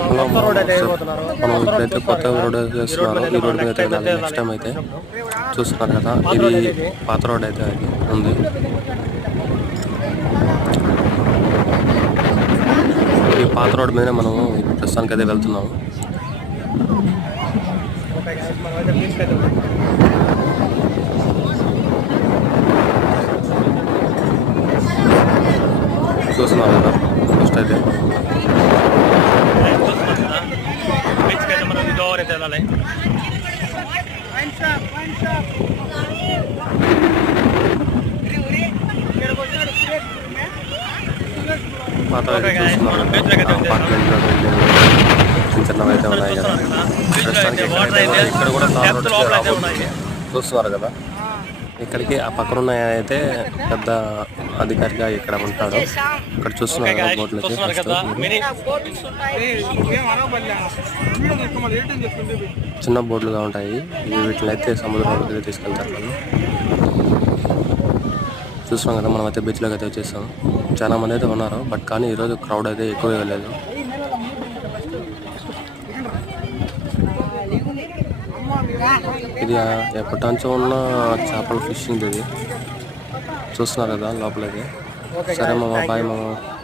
Hello మనం ఇప్పుడైతే కొత్త రోడ్ చేస్తున్నాను. ఈ రోడ్ మీద అయితే వెళ్ళాలి నెక్స్ట్ టైం అయితే. చూస్తున్నారు కదా, ఇది పాత రోడ్ అయితే అది ఉంది. ఈ పాత రోడ్ మీద మనం ప్రస్తుతానికి అయితే వెళ్తున్నాము. చూస్తున్నారు కదా ఫస్ట్ అయితే పాత చూస్తున్నారు అపార్ట్మెంట్లో చిన్న చిన్నవి అయితే ఉన్నాయి కదా. ప్రస్తుతానికి ఇక్కడ కూడా చూస్తున్నారు కదా, ఇక్కడికి ఆ పక్కన ఉన్న అయితే పెద్ద అధికారిగా ఇక్కడ ఉంటాడు. ఇక్కడ చూస్తున్నారు కదా బోట్లు చిన్న బోట్లుగా ఉంటాయి. వీటిని అయితే సముద్రంలోకి తీసుకెళ్తారు వాళ్ళు. చూస్తున్నాం కదా, మనం అయితే బీచ్లోకి అయితే వచ్చేసాం. చాలా మంది అయితే ఉన్నారు, బట్ కానీ ఈరోజు క్రౌడ్ అయితే ఎక్కువ లేదు. ఇది ఎప్పటించో ఉన్న చేపల ఫిషింగ్ ఇది. చూస్తున్నారు కదా లోపలైతే. సరే మామ, బాయ్ మామ.